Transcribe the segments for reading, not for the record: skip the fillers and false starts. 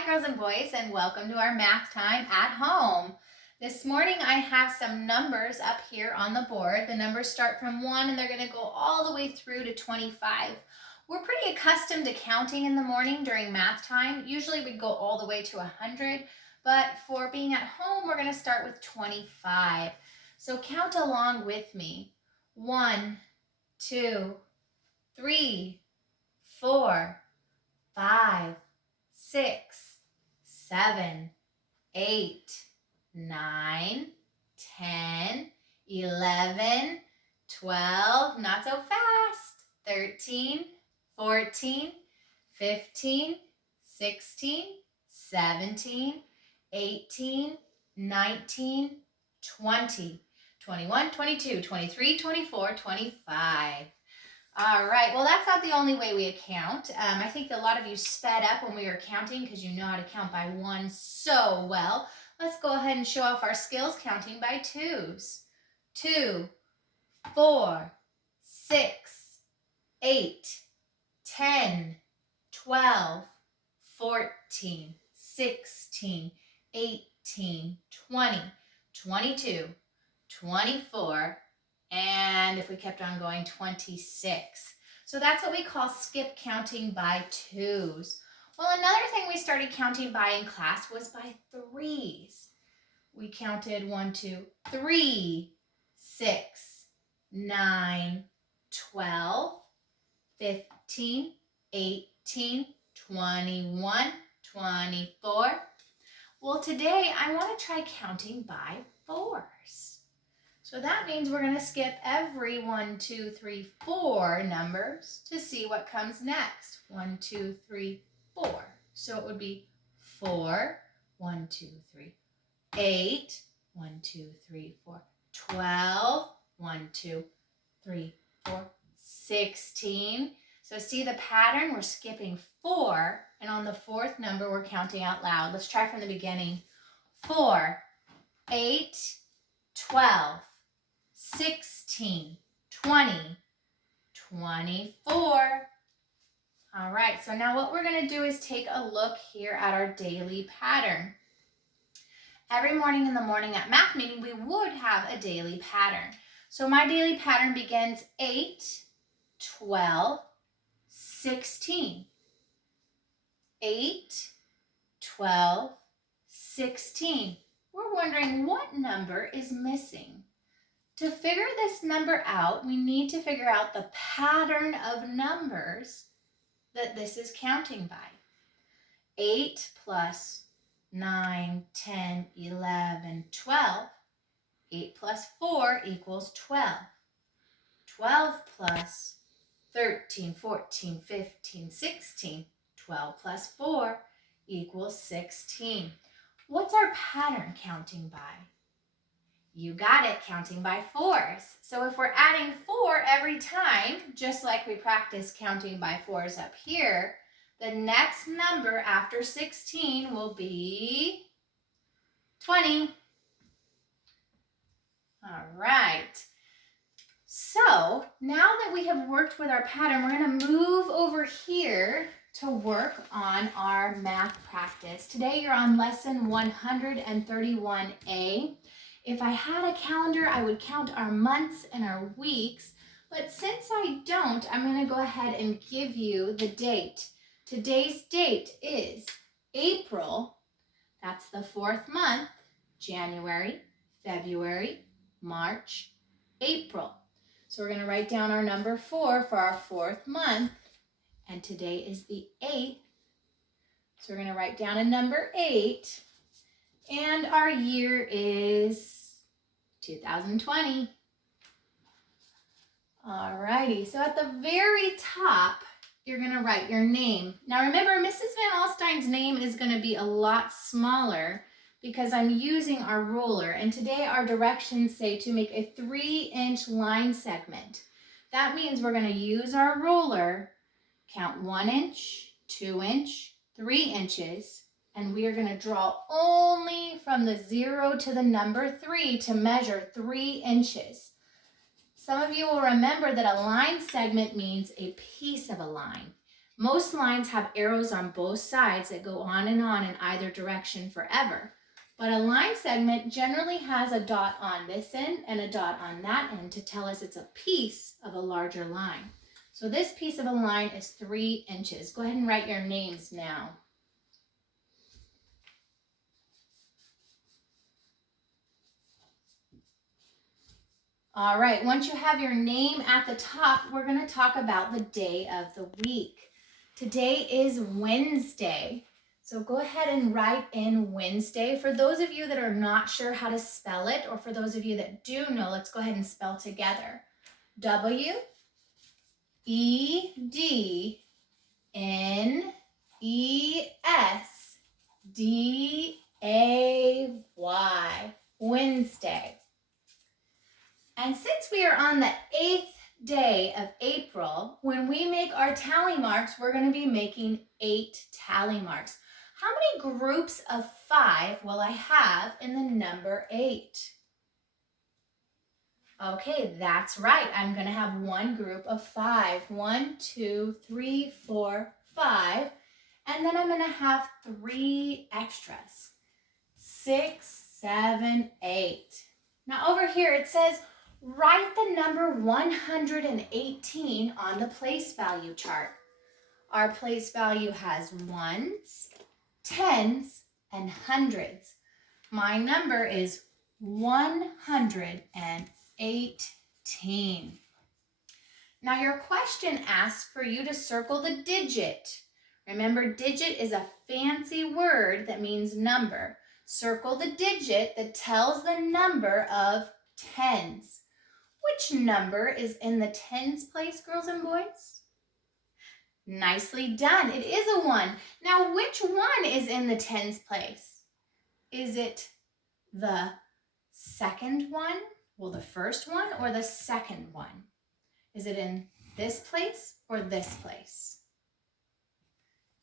Hi girls and boys, and welcome to our math time at home. This morning I have some numbers up here on the board. The numbers start from 1 and they're going to go all the way through to 25. We're pretty accustomed to counting in the morning during math time. Usually we'd go all the way to 100, but for being at home we're going to start with 25. So count along with me. 1, 2, 3, 4, 5, 6, 7, 8, 9, 10, 11, 12, not so fast, 13, 14, 15, 16, 17, 18, 19, 20, 21, 22, 23, 24, 25. All right, well, that's not the only way we count. I think a lot of you sped up when we were counting because you know how to count by 1 so well. Let's go ahead and show off our skills counting by 2s. 2, 4, 6, 8, 10, 12, 14, 16, 18, 20, 22, 24, and if we kept on going, 26. So that's what we call skip counting by 2s. Well, another thing we started counting by in class was by 3s. We counted 1, 2, 3, 6, 9, 12, 15, 18, 21, 24. Well, today I want to try counting by 4s. So that means we're going to skip every 1, 2, 3, 4 numbers to see what comes next. 1, 2, 3, 4. So it would be 4, 1, 2, 3, 8, 1, 2, 3, 4, 12, 1, 2, 3, 4, 16. So see the pattern? We're skipping 4, and on the 4th number, we're counting out loud. Let's try from the beginning. 4, 8, 12, 16, 20, 24. All right, so now what we're going to do is take a look here at our daily pattern. Every morning in the morning at math meeting, we would have a daily pattern. So my daily pattern begins 8, 12, 16. 8, 12, 16. We're wondering what number is missing. To figure this number out, we need to figure out the pattern of numbers that this is counting by. 8 plus 9, 10, 11, 12. 8 plus 4 equals 12. 12 plus 13, 14, 15, 16. 12 plus 4 equals 16. What's our pattern counting by? You got it, counting by 4s. So if we're adding 4 every time, just like we practice counting by 4s up here, the next number after 16 will be 20. All right. So now that we have worked with our pattern, we're going to move over here to work on our math practice. Today you're on lesson 131A. If I had a calendar, I would count our months and our weeks, but since I don't, I'm going to go ahead and give you the date. Today's date is April, that's the 4th month, January, February, March, April. So we're going to write down our number 4 for our 4th month, and today is the 8th. So we're going to write down a number 8. And our year is 2020. Alrighty, so at the very top, you're going to write your name. Now remember, Mrs. Van Alstyne's name is going to be a lot smaller because I'm using our ruler. And today our directions say to make a 3-inch line segment. That means we're going to use our ruler, count 1 inch, 2 inch, 3 inches, and we are going to draw only from the 0 to the number 3 to measure 3 inches. Some of you will remember that a line segment means a piece of a line. Most lines have arrows on both sides that go on in either direction forever. But a line segment generally has a dot on this end and a dot on that end to tell us it's a piece of a larger line. So this piece of a line is 3 inches. Go ahead and write your names now. All right, once you have your name at the top, we're going to talk about the day of the week. Today is Wednesday, so go ahead and write in Wednesday. For those of you that are not sure how to spell it, or for those of you that do know, let's go ahead and spell together. W-E-D-N-E-S-D-A-Y, Wednesday. And since we are on the 8th day of April, when we make our tally marks, we're going to be making 8 tally marks. How many groups of 5 will I have in the number 8? Okay, that's right. I'm going to have one group of 5. 1, 2, 3, 4, 5. And then I'm going to have 3 extras. 6, 7, 8. Now over here it says, write the number 118 on the place value chart. Our place value has ones, tens, and hundreds. My number is 118. Now your question asks for you to circle the digit. Remember, digit is a fancy word that means number. Circle the digit that tells the number of tens. Which number is in the tens place, girls and boys? Nicely done. It is a 1. Now, which one is in the tens place? Is it the second one, well, the first one, or the second one? Is it in this place or this place?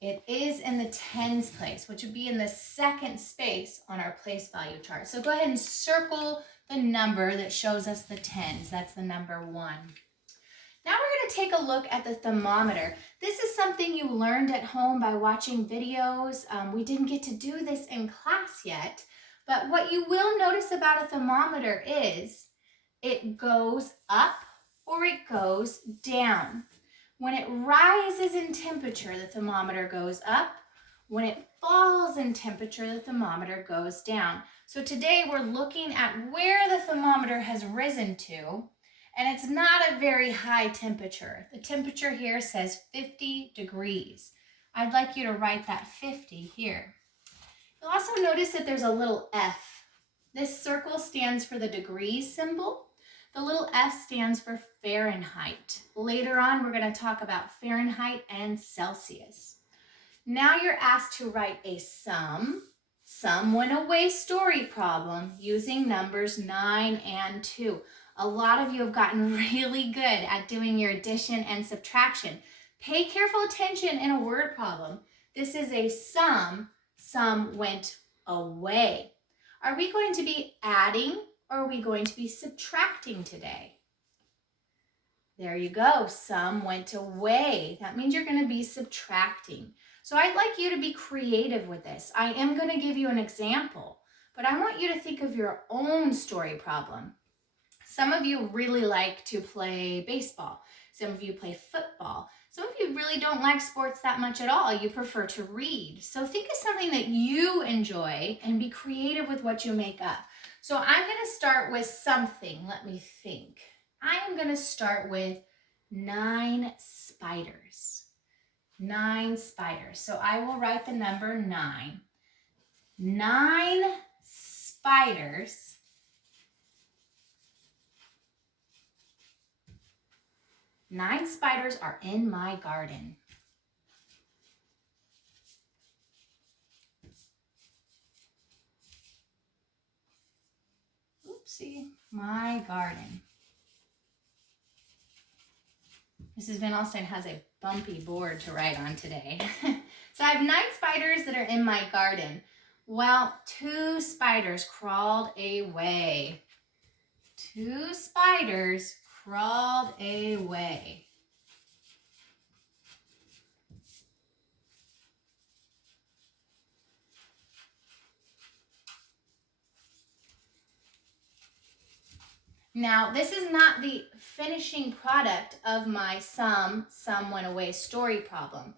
It is in the tens place, which would be in the second space on our place value chart. So go ahead and circle the number that shows us the tens. That's the number 1. Now we're going to take a look at the thermometer. This is something you learned at home by watching videos. We didn't get to do this in class yet, but what you will notice about a thermometer is it goes up or it goes down. When it rises in temperature, the thermometer goes up. When it falls in temperature, the thermometer goes down. So today we're looking at where the thermometer has risen to, and it's not a very high temperature. The temperature here says 50 degrees. I'd like you to write that 50 here. You'll also notice that there's a little F. This circle stands for the degrees symbol. The little F stands for Fahrenheit. Later on, we're going to talk about Fahrenheit and Celsius. Now you're asked to write a sum went away story problem using numbers 9 and 2. A lot of you have gotten really good at doing your addition and subtraction. Pay careful attention in a word problem. This is a sum went away. Are we going to be adding or are we going to be subtracting today? There you go, some went away. That means you're going to be subtracting. So I'd like you to be creative with this. I am going to give you an example, but I want you to think of your own story problem. Some of you really like to play baseball. Some of you play football. Some of you really don't like sports that much at all. You prefer to read. So think of something that you enjoy and be creative with what you make up. So I'm going to start with something. Let me think. I am going to start with 9 spiders. 9 spiders. So I will write the number 9. 9 spiders. Nine spiders are in my garden. Oopsie, my garden. Mrs. Van Alstyne has a bumpy board to write on today. So I have 9 spiders that are in my garden. Well, 2 spiders crawled away. 2 spiders crawled away. Now, this is not the finishing product of my some went away story problem.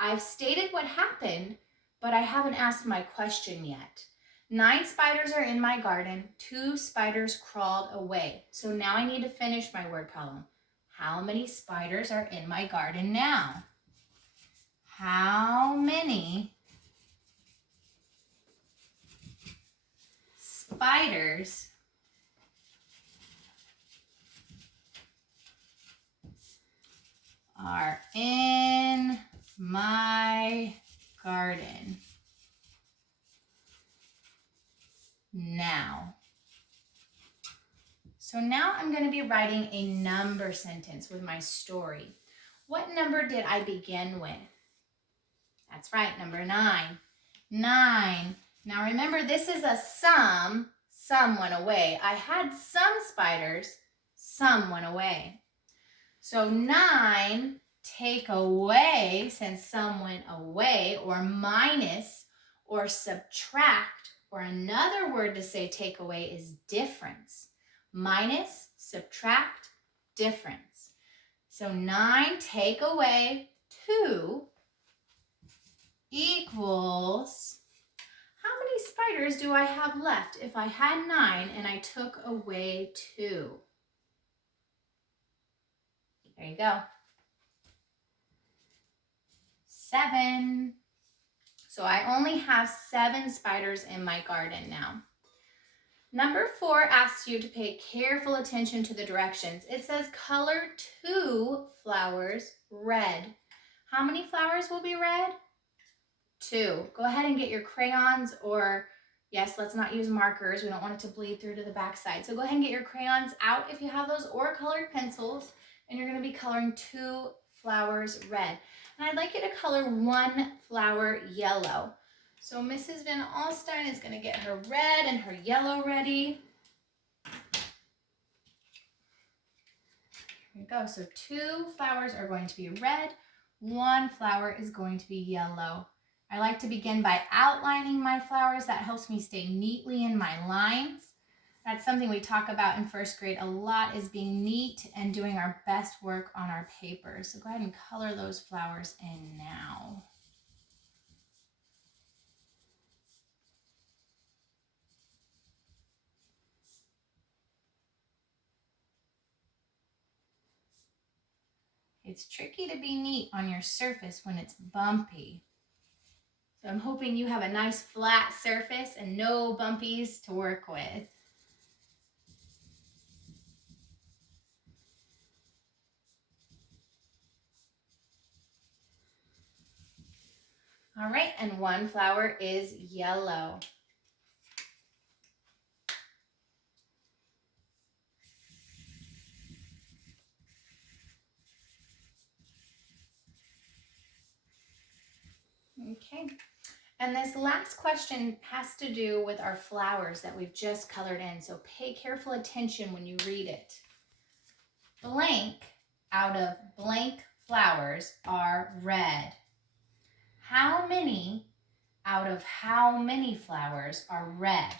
I've stated what happened, but I haven't asked my question yet. 9 spiders are in my garden, 2 spiders crawled away. So now I need to finish my word problem. How many spiders are in my garden now? How many spiders are in my garden now? So now I'm going to be writing a number sentence with my story. What number did I begin with? That's right, number 9. 9. Now remember, this is a sum. Some went away. I had some spiders. Some went away. So 9, take away, since some went away, or minus, or subtract, or another word to say take away is difference. Minus, subtract, difference. So 9 take away 2 equals, how many spiders do I have left if I had 9 and I took away 2? There you go. 7. So I only have 7 spiders in my garden now. Number 4 asks you to pay careful attention to the directions. It says color 2 flowers red. How many flowers will be red? 2. Go ahead and get your crayons, or yes, let's not use markers. We don't want it to bleed through to the back side. So go ahead and get your crayons out if you have those, or colored pencils, and you're going to be coloring 2 flowers red. And I'd like you to color 1 flower yellow. So Mrs. Van Alstyne is going to get her red and her yellow ready. Here we go. So 2 flowers are going to be red. 1 flower is going to be yellow. I like to begin by outlining my flowers. That helps me stay neatly in my lines. That's something we talk about in first grade a lot, is being neat and doing our best work on our papers. So go ahead and color those flowers in now. It's tricky to be neat on your surface when it's bumpy. So I'm hoping you have a nice flat surface and no bumpies to work with. All right, and 1 flower is yellow. Okay, and this last question has to do with our flowers that we've just colored in, so pay careful attention when you read it. Blank out of blank flowers are red. How many out of how many flowers are red?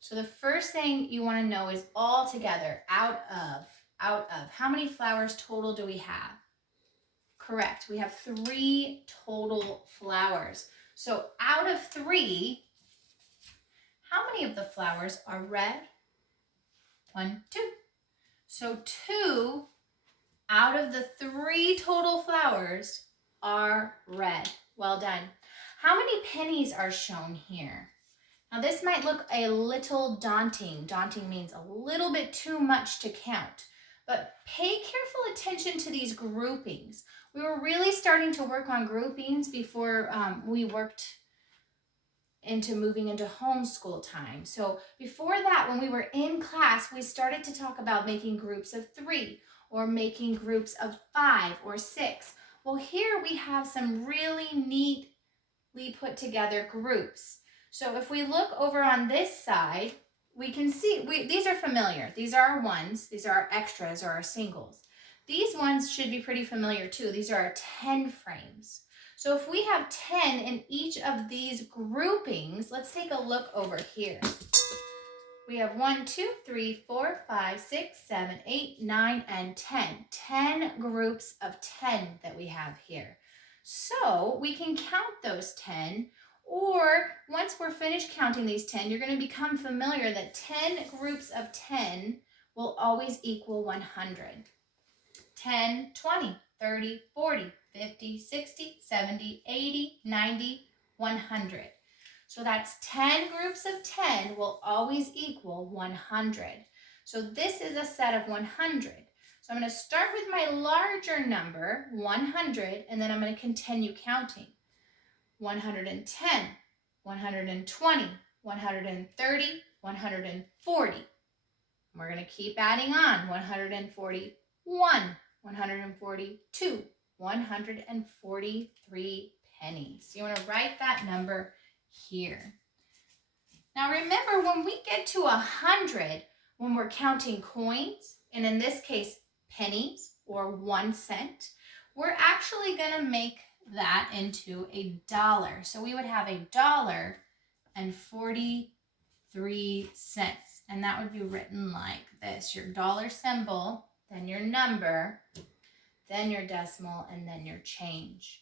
So the first thing you want to know is all together, out of. How many flowers total do we have? Correct, we have 3 total flowers. So out of 3, how many of the flowers are red? 1, 2. So 2 out of the 3 total flowers are red. Well done. How many pennies are shown here? Now this might look a little daunting. Daunting means a little bit too much to count. But pay careful attention to these groupings. We were really starting to work on groupings before we worked into moving into homeschool time. So before that, when we were in class, we started to talk about making groups of 3 or making groups of 5 or 6. Well, here we have some really neatly put together groups. So if we look over on this side, we can see, these are familiar. These are our ones. These are our extras or our singles. These ones should be pretty familiar too. These are our 10 frames. So if we have 10 in each of these groupings, let's take a look over here. We have 1, 2, 3, 4, 5, 6, 7, 8, 9, and 10. 10 groups of 10 that we have here. So we can count those 10, or once we're finished counting these 10, you're going to become familiar that 10 groups of 10 will always equal 100. 10, 20, 30, 40, 50, 60, 70, 80, 90, 100. So that's 10 groups of 10 will always equal 100. So this is a set of 100. So I'm going to start with my larger number, 100, and then I'm going to continue counting. 110, 120, 130, 140. We're going to keep adding on. 141, 142, 143 pennies. You want to write that number here. Now remember, when we get to 100, when we're counting coins, and in this case pennies or 1 cent, we're actually going to make that into a dollar. So we would have $1.43, and that would be written like this: your dollar symbol, then your number, then your decimal, and then your change.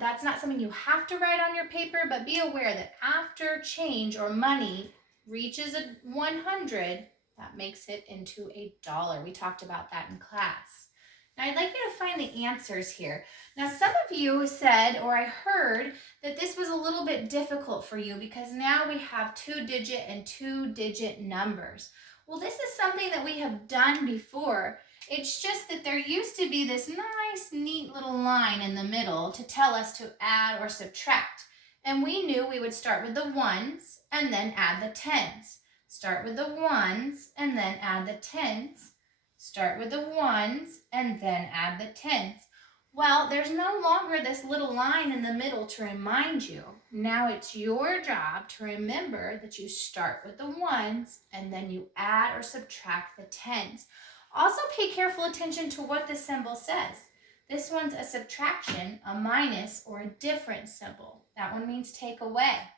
That's not something you have to write on your paper, but be aware that after change or money reaches 100, that makes it into a dollar. We talked about that in class. Now I'd like you to find the answers here. Now some of you said, or I heard, that this was a little bit difficult for you because now we have 2-digit and 2-digit numbers. Well, this is something that we have done before. It's just that there used to be this nice, neat little line in the middle to tell us to add or subtract. And we knew we would start with the ones and then add the tens. Start with the ones and then add the tens. Start with the ones and then add the tens. Well, there's no longer this little line in the middle to remind you. Now it's your job to remember that you start with the ones and then you add or subtract the tens. Also pay careful attention to what the symbol says. This one's a subtraction, a minus, or a different symbol. That one means take away.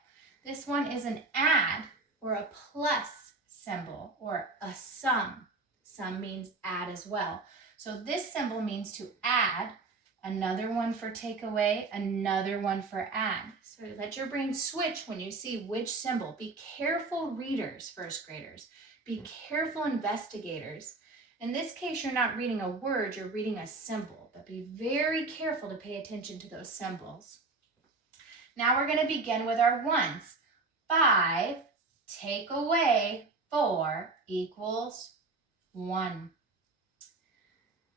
This one is an add or a plus symbol, or a sum. Sum means add as well. So this symbol means to add, another one for take away, another one for add. So let your brain switch when you see which symbol. Be careful readers, first graders. Be careful investigators. In this case, you're not reading a word, you're reading a symbol, but be very careful to pay attention to those symbols. Now we're going to begin with our ones. 5 take away 4 equals 1.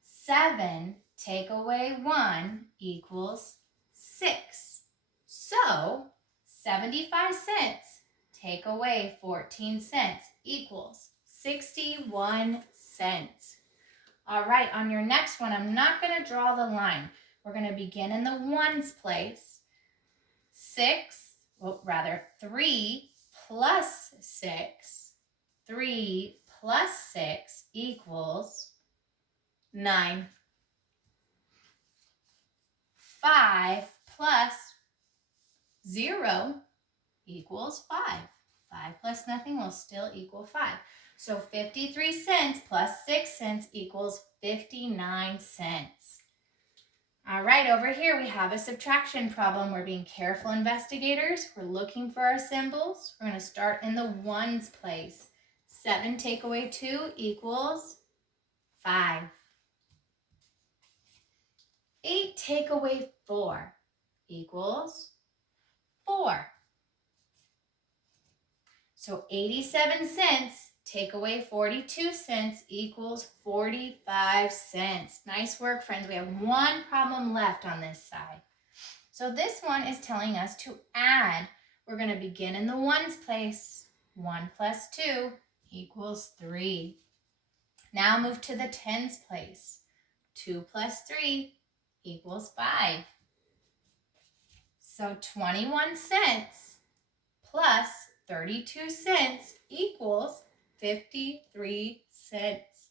7 take away 1 equals 6. So 75 cents take away 14 cents equals 61 cents. All right, on your next one, I'm not going to draw the line. We're going to begin in the ones place. 3 plus 6. 3 plus 6 equals 9. 5 plus 0 equals 5. 5 plus nothing will still equal 5. So 53 cents plus 6 cents equals 59 cents. All right, over here we have a subtraction problem. We're being careful investigators. We're looking for our symbols. We're going to start in the ones place. 7 take away 2 equals 5. 8 take away 4 equals 4. So 87 cents take away 42 cents equals 45 cents. Nice work, friends. We have one problem left on this side. So this one is telling us to add. We're going to begin in the ones place. 1 plus 2 equals 3. Now move to the tens place. 2 plus 3 equals 5. So 21 cents plus 32 cents equals 53 cents.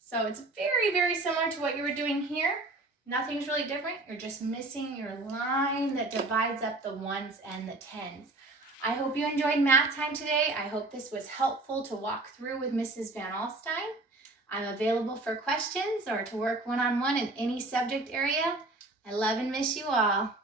So it's very, very similar to what you were doing here. Nothing's really different. You're just missing your line that divides up the ones and the tens. I hope you enjoyed math time today. I hope this was helpful to walk through with Mrs. Van Alstyne. I'm available for questions or to work one-on-one in any subject area. I love and miss you all.